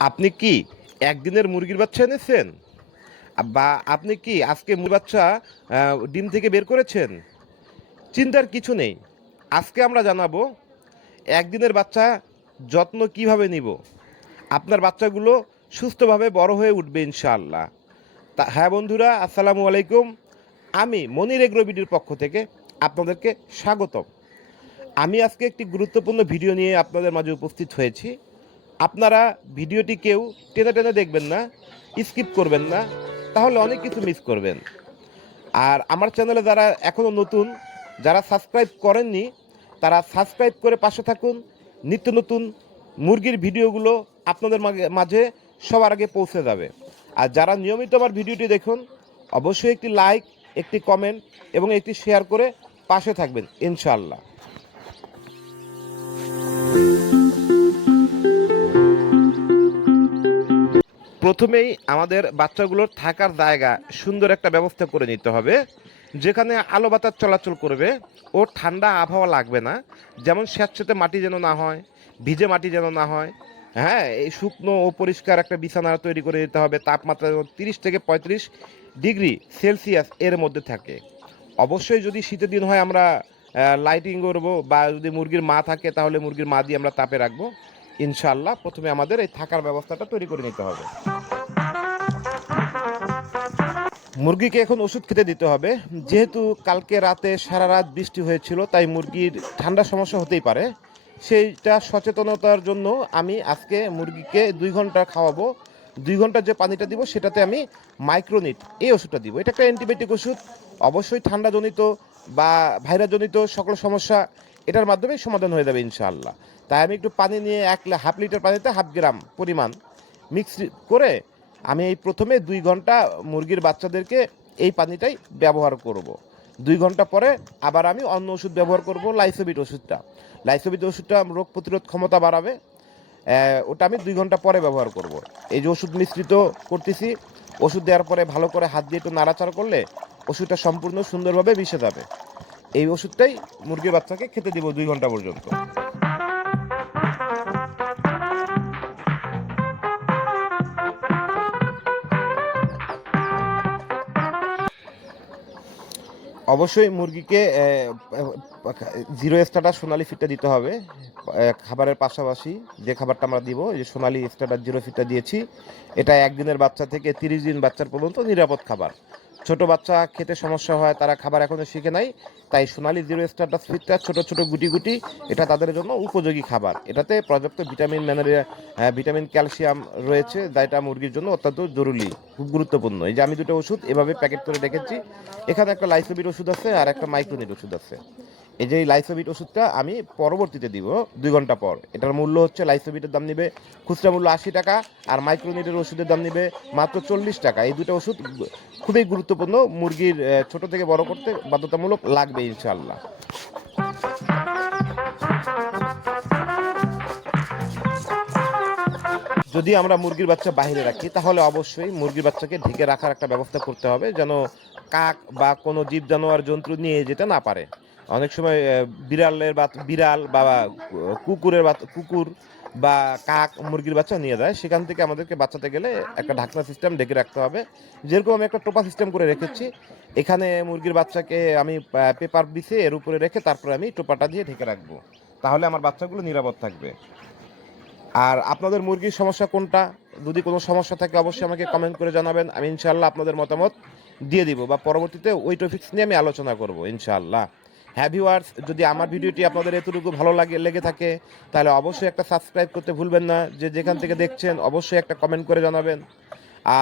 আপনি কি একদিনের মুরগির বাচ্চা এনেছেন? বা আপনি কি আজকে মুরগির বাচ্চা ডিম থেকে বের করেছেন? চিন্তার কিছু নেই। আজকে আমরা জানাব একদিনের বাচ্চা যত্ন কীভাবে নিব। আপনার বাচ্চাগুলো সুস্থভাবে বড় হয়ে উঠবে ইনশাআল্লাহ। তা হ্যাঁ বন্ধুরা, আসসালামু আলাইকুম। আমি মনির এগ্রোবিডির পক্ষ থেকে আপনাদেরকে স্বাগতম। আমি আজকে একটি গুরুত্বপূর্ণ ভিডিও নিয়ে আপনাদের মাঝে উপস্থিত হয়েছি। আপনারা ভিডিওটি কেউ টেনে টেনে দেখবেন না, স্কিপ করবেন না, তাহলে অনেক কিছু মিস করবেন। আর আমার চ্যানেলে যারা এখনও নতুন, যারা সাবস্ক্রাইব করেননি, তারা সাবস্ক্রাইব করে পাশে থাকুন। নিত্য নতুন মুরগির ভিডিওগুলো আপনাদের মাঝে- সবার আগে পৌঁছে যাবে। আর যারা নিয়মিত আমার ভিডিওটি দেখুন, অবশ্যই একটি লাইক একটি কমেন্ট এবং একটি শেয়ার করে পাশে থাকবেন, ইনশাআল্লাহ। প্রথমেই আমাদের বাচ্চাগুলোর থাকার জায়গা সুন্দর একটা ব্যবস্থা করে নিতে হবে। যেখানে আলো বাতাস চলাচল করবে ও ঠান্ডা আবহাওয়া লাগবে না। যেমন স্যাঁতস্যাঁতে মাটি যেন না হয়, ভিজে মাটি যেন না হয়। হ্যাঁ এই শুকনো ও পরিষ্কার একটা বিছানা তৈরি করে দিতে হবে। তাপমাত্রা যেন তিরিশ থেকে পঁয়ত্রিশ ডিগ্রি সেলসিয়াস এর মধ্যে থাকে। অবশ্যই যদি শীতের দিন হয় আমরা লাইটিং করব বা যদি মুরগির মা থাকে তাহলে মুরগির মা দিয়ে আমরা তাপে রাখব। ইনশাল্লাহ প্রথমে আমাদের এই থাকার ব্যবস্থাটা তৈরি করে নিতে হবে। মুরগিকে এখন ওষুধ খেতে দিতে হবে। যেহেতু কালকে রাতে সারা রাত বৃষ্টি হয়েছিল, তাই মুরগির ঠান্ডা সমস্যা হতেই পারে। সেইটা সচেতনতার জন্য আমি আজকে মুরগিকে দুই ঘণ্টা খাওয়াবো। দুই ঘণ্টা যে পানিটা দিব, সেটাতে আমি মাইক্রোনিট এই ওষুধটা দিব। এটা একটা অ্যান্টিবায়োটিক ওষুধ। অবশ্যই ঠান্ডাজনিত বা ভাইরাসজনিত সকল সমস্যা, এটার মাধ্যমেই সমাধান হয়ে যাবে ইনশাআল্লাহ। তাই আমি একটু পানি নিয়ে এক হাফ লিটার পানিতে হাফ গ্রাম পরিমাণ মিক্স করে আমি এই প্রথমে দুই ঘণ্টা মুরগির বাচ্চাদেরকে এই পানিটাই ব্যবহার করব। দুই ঘণ্টা পরে আবার আমি অন্য ওষুধ ব্যবহার করব, লাইসোবিট ওষুধটা লাইসোবিট ওষুধটা রোগ প্রতিরোধ ক্ষমতা বাড়াবে ওটা আমি দুই ঘণ্টা পরে ব্যবহার করব। এই যে ওষুধ মিশ্রিত করতেছি, ওষুধ দেওয়ার পরে ভালো করে হাত দিয়ে একটু নাড়াচাড়া করলে ওষুধটা সম্পূর্ণ সুন্দরভাবে মিশে যাবে এই ওষুধটাই মুরগির বাচ্চাকে খেতে দিব দুই ঘণ্টা পর্যন্ত অবশ্যই মুরগিকে জিরো স্টার্টার সোনালি ফিটটা দিতে হবে। খাবারের পাশাপাশি যে খাবারটা আমরা দিব যে সোনালি স্টার্টার জিরো ফিটটা দিয়েছি, এটা একদিনের বাচ্চা থেকে তিরিশ দিন বাচ্চার পর্যন্ত নিরাপদ খাবার। ছোট বাচ্চা খেতে সমস্যা হয়, তারা খাবার এখনও শিখে নাই, তাই সোনালি জিরো স্টার্টার ফিটটা ছোট ছোট গুটি গুটি, এটা তাদের জন্য উপযোগী খাবার। এটাতে পর্যাপ্ত ভিটামিন ম্যানারিয়া ভিটামিন, ক্যালসিয়াম রয়েছে, যা এটা মুরগির জন্য অত্যন্ত জরুরি, খুব গুরুত্বপূর্ণ। এই যে আমি দুটো ওষুধ এভাবে প্যাকেট করে রেখেছি, এখানে একটা লাইসোবির ওষুধ আছে আর একটা মাইক্রোনির ওষুধ আছে। এই যে লাইসোবিট ওষুধটা আমি পরবর্তীতে দিব, দুই ঘণ্টা পর। এটার মূল্য হচ্ছে লাইসোবিটের দাম নিবে খুচরা মূল্য আশি টাকা আর মাইক্রোনিটের ওষুধের দাম নিবে মাত্র চল্লিশ টাকা। এই দুটো ওষুধ খুবই গুরুত্বপূর্ণ, মুরগির ছোট থেকে বড় করতে বাধ্যতামূলক লাগবে ইনশাল্লাহ যদি আমরা মুরগির বাচ্চা বাইরে রাখি, তাহলে অবশ্যই মুরগির বাচ্চাকে ঢেকে রাখার একটা ব্যবস্থা করতে হবে যেন কাক বা কোনো জীব জানোয়ার জন্তু নিয়ে যেতে না পারে। অনেক সময় বিড়ালের বা বিড়াল বা কুকুরের কুকুর বা কাক, মুরগির বাচ্চা নিয়ে যায়। সেখান থেকে আমাদেরকে বাঁচাতে গেলে একটা ঢাকনা সিস্টেম ঢেকে রাখতে হবে। যেরকম আমি একটা টোপা সিস্টেম করে রেখেছি, এখানে মুরগির বাচ্চাকে আমি পেপার বিছিয়ে এর উপরে রেখে তারপরে আমি টোপাটা দিয়ে ঢেকে রাখব। তাহলে আমার বাচ্চাগুলো নিরাপদ থাকবে। আর আপনাদের মুরগির সমস্যা কোনটা? যদি কোনো সমস্যা থাকে, অবশ্যই আমাকে কমেন্ট করে জানাবেন। আমি ইনশাআল্লাহ আপনাদের মতামত দিয়ে দিব বা পরবর্তীতে ওই টপিক্স নিয়ে আমি আলোচনা করব, ইনশাআল্লাহ। হ্যাঁ ভিউয়ার্স, যদি আমার ভিডিওটি আপনাদের এতটুকু ভালো লাগে লেগে থাকে, তাহলে অবশ্যই একটা সাবস্ক্রাইব করতে ভুলবেন না। যে যেখান থেকে দেখছেন, অবশ্যই একটা কমেন্ট করে জানাবেন।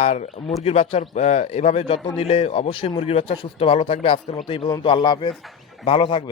আর মুরগির বাচ্চার এভাবে যত্ন নিলে অবশ্যই মুরগির বাচ্চা সুস্থ ভালো থাকবে। আজকের মতো এই পর্যন্ত। আল্লাহ হাফেজ। ভালো থাকবে